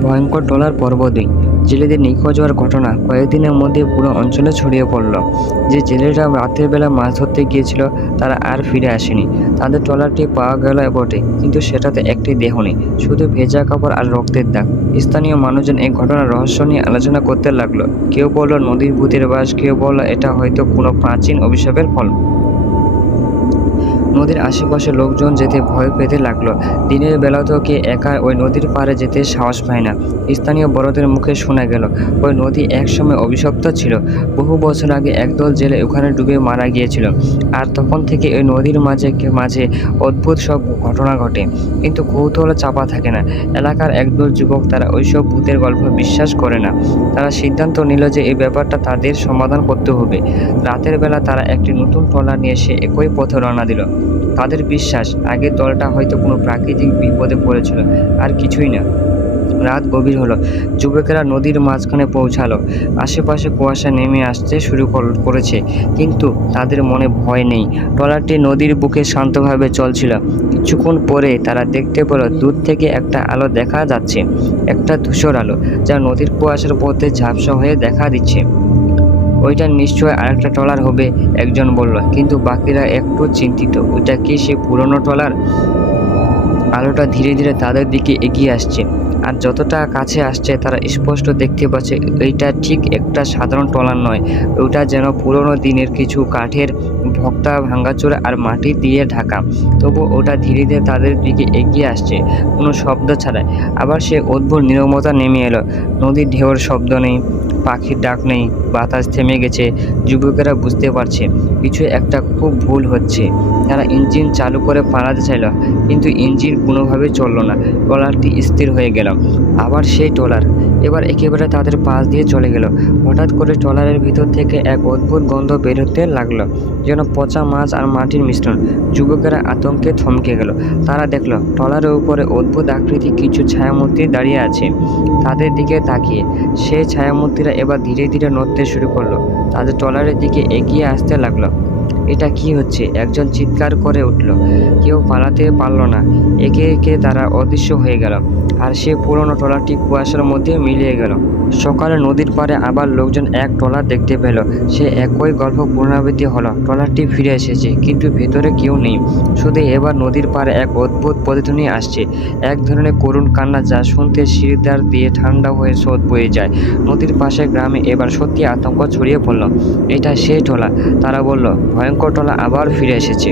ভয়ঙ্কর ট্রলার পর্ব ২। জেলেদের নিখোঁজ হওয়ার ঘটনা কয়েকদিনের মধ্যে পুরো অঞ্চলে ছড়িয়ে পড়ল। যে জেলেরা রাতের বেলা মাছ ধরতে গিয়েছিল তারা আর ফিরে আসেনি। তাদের ট্রলারটি পাওয়া গেল বটে, কিন্তু সেটাতে একটি দেহ নেই, শুধু ভেজা কাপড় আর রক্তের দাগ। স্থানীয় মানুষজন এই ঘটনার রহস্য নিয়ে আলোচনা করতে লাগলো। কেউ বলল নদীর ভূতের বাস, কেউ বলল এটা হয়তো কোনো প্রাচীন অভিশাপের ফল। নদীর আশেপাশে লোকজন যেতে ভয় পেতে লাগলো। দিনের বেলাতেও কে একা ওই নদীর পাড়ে যেতে সাহস পায় না। স্থানীয় বড়দের মুখে শোনা গেল ওই নদী একসময় অভিশপ্ত ছিল। বহু বছর আগে একদল জেলে ওখানে ডুবে মারা গিয়েছিল, আর তখন থেকে ওই নদীর মাঝে মাঝে অদ্ভুত সব ঘটনা ঘটে। কিন্তু কৌতূহল চাপা থাকে না। এলাকার একদল যুবক, তারা ওইসব ভূতের গল্প বিশ্বাস করে না। তারা সিদ্ধান্ত নিল যে এই ব্যাপারটা তাদের সমাধান করতে হবে। রাতের বেলা তারা একটি নতুন ট্রলার নিয়ে এসে একই পথে রওনা দিল। তাদের বিশ্বাস আগের দলটা হয়তো কোনো প্রাকৃতিক বিপদে পড়েছিল, আর কিছুই না। রাত গভীর হলো, যুবকেরা নদীর মাঝখানে পৌঁছালো। আশেপাশে কুয়াশা নেমে আসতে শুরু করেছে, কিন্তু তাদের মনে ভয় নেই। ট্রলারটি নদীর বুকে শান্তভাবে চলছিল। কিছুক্ষণ পরে তারা দেখতে পেল দূর থেকে একটা আলো দেখা যাচ্ছে, একটা ধূসর আলো যা নদীর কুয়াশার মধ্যে ঝাপসা হয়ে দেখা দিচ্ছে। ওইটা নিশ্চয় আরেকটা ট্রলার হবে, একজন বলল, কিন্তু বাকিরা একটু চিন্তিত। ওইটা কি সে পুরনো ট্রলার? আলোটা ধীরে ধীরে তাদের দিকে এগিয়ে আসছে, আর যতটা কাছে আসছে তারা স্পষ্ট দেখতে পাচ্ছে এইটা ঠিক একটা সাধারণ ট্রলার নয়। ওটা যেন পুরনো দিনের কিছু কাঠের ভক্তা, ভাঙাচোরা আর মাটি দিয়ে ঢাকা। তবু ওটা ধীরে ধীরে তাদের দিকে এগিয়ে আসছে, কোনো শব্দ ছাড়াই। আবার সে অদ্ভুত নীরবতা নেমে এলো। নদীর ঢেউর শব্দ নেই, পাখির ডাক নেই, বাতাস থেমে গেছে। যুবকেরা বুঝতে পারছে কিছু একটা খুব ভুল হচ্ছে। তারা ইঞ্জিন চালু করে পালাতে চাইল, কিন্তু ইঞ্জিন কোনোভাবে চলল না। ট্রলারটি স্থির হয়ে গেল। আবার সেই ট্রলার এবার একেবারে তাদের পাশ দিয়ে চলে গেল। হঠাৎ করে ট্রলারের ভিতর থেকে এক অদ্ভুত গন্ধ বেরোতে লাগলো, যেন পচা মাছ আর মাটির মিশ্রণ। যুবকেরা আতঙ্কে থমকে গেল। তারা দেখল ট্রলারের উপরে অদ্ভুত আকৃতি কিছু ছায়ামূর্তি দাঁড়িয়ে আছে তাদের দিকে তাকিয়ে। সেই ছায়ামূর্তিরা এবার ধীরে ধীরে নড়তে শুরু করলো, তাদের ট্রলারের দিকে এগিয়ে আসতে লাগলো। এটা কি হচ্ছে? একজন চিৎকার করে উঠল। কেউ পালাতে পারল না। একে একে তারা অদৃশ্য হয়ে গেল, আর সে পুরনো ট্রলারটি কুয়াশার মধ্যে মিলিয়ে গেল। সকালে নদীর পাড়ে আবার লোকজন এক ট্রলার দেখতে পেল। সে একই গল্প পুনরাবৃত্তি হলো। ট্রলারটি ফিরে এসেছে, কিন্তু ভেতরে কেউ নেই। শুধু এবার নদীর পাড়ে এক অদ্ভুত প্রতিধ্বনি আসছে, এক ধরনের করুণ কান্না, যা শুনতে শিরদাঁড় দিয়ে ঠান্ডা হয়ে স্রোত বয়ে যায়। নদীর পাশে গ্রামে এবার সত্যি আতঙ্ক ছড়িয়ে পড়ল। এটা সেই ট্রলার, তারা বলল, ভয়ঙ্কর ট্রলার আবার ফিরে এসেছে।